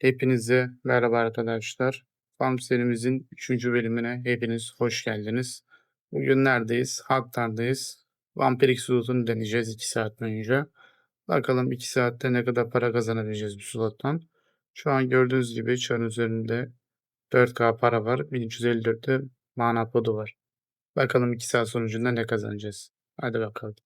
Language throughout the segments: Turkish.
Hepinize merhaba arkadaşlar. Farm serimizin 3. bölümüne hepiniz hoş geldiniz. Bugün neredeyiz? Haktar'dayız. Vampir X slotunu deneyeceğiz 2 saat boyunca. Bakalım 2 saatte ne kadar para kazanabileceğiz bu slottan. Şu an gördüğünüz gibi çarın üzerinde 4K para var. 1354'te mana podu var. Bakalım 2 saat sonucunda ne kazanacağız. Hadi bakalım.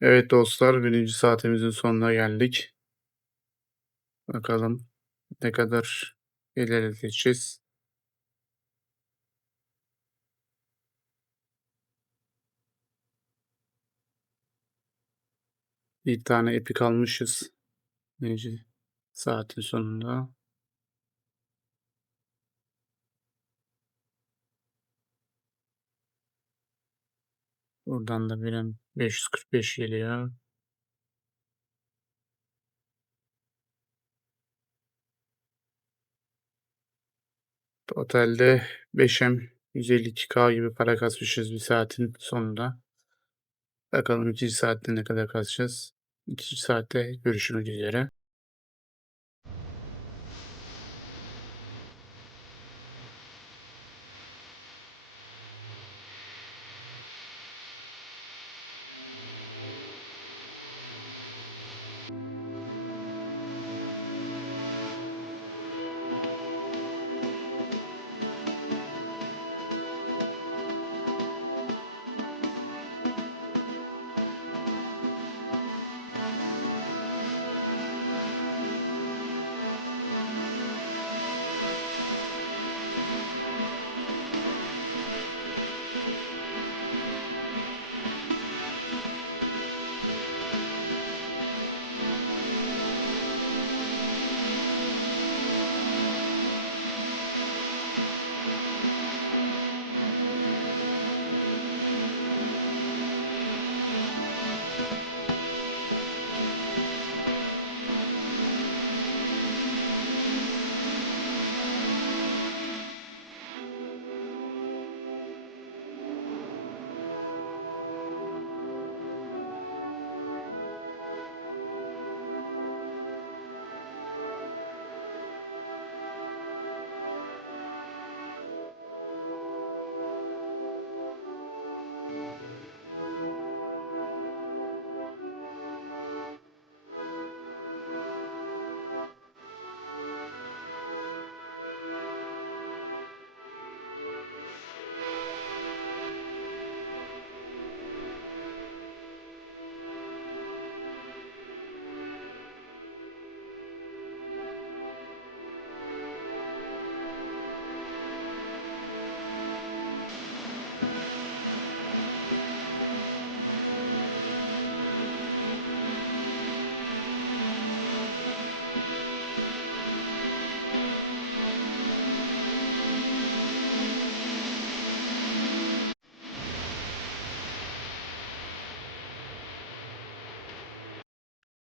Evet dostlar, birinci saatimizin sonuna geldik. Bakalım ne kadar ilerleteceğiz. Bir tane epik almışız. Birinci saatin sonunda. Buradan da benim 545 geliyor. Totalde 5M 152K gibi para kasmışız bir saatin sonunda. Bakalım ikinci saatte ne kadar kasacağız. İkinci saatte görüşmek üzere.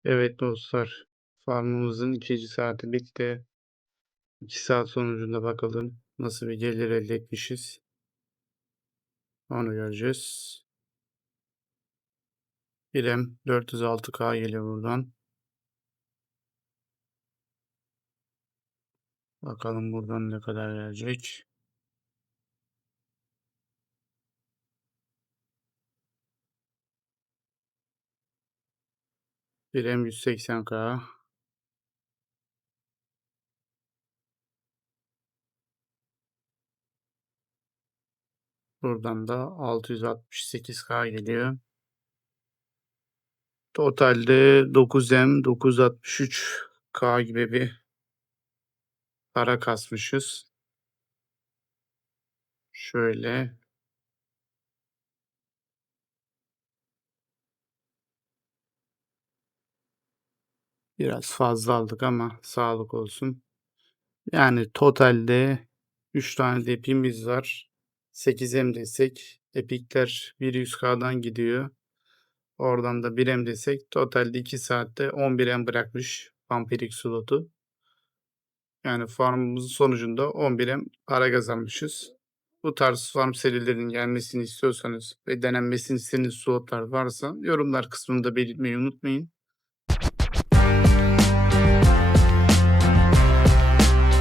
Evet dostlar, farmımızın ikinci saati bitti. 2 saat sonucunda bakalım nasıl bir gelir elde etmişiz. Onu göreceğiz. Birem 406K geliyor buradan. Bakalım buradan ne kadar gelecek. Birem 180K. Buradan da 668K geliyor. Totalde 9M 963K gibi bir para kasmışız. Şöyle biraz fazla aldık ama sağlık olsun. Yani totalde 3 tane de epimiz var. 8M desek epikler 100K'dan gidiyor. Oradan da 1M desek totalde 2 saatte 11M bırakmış vampirik slotu. Yani farmımızın sonucunda 11M para kazanmışız. Bu tarz farm serilerinin gelmesini istiyorsanız ve denenmesini istediğiniz slotlar varsa yorumlar kısmında belirtmeyi unutmayın.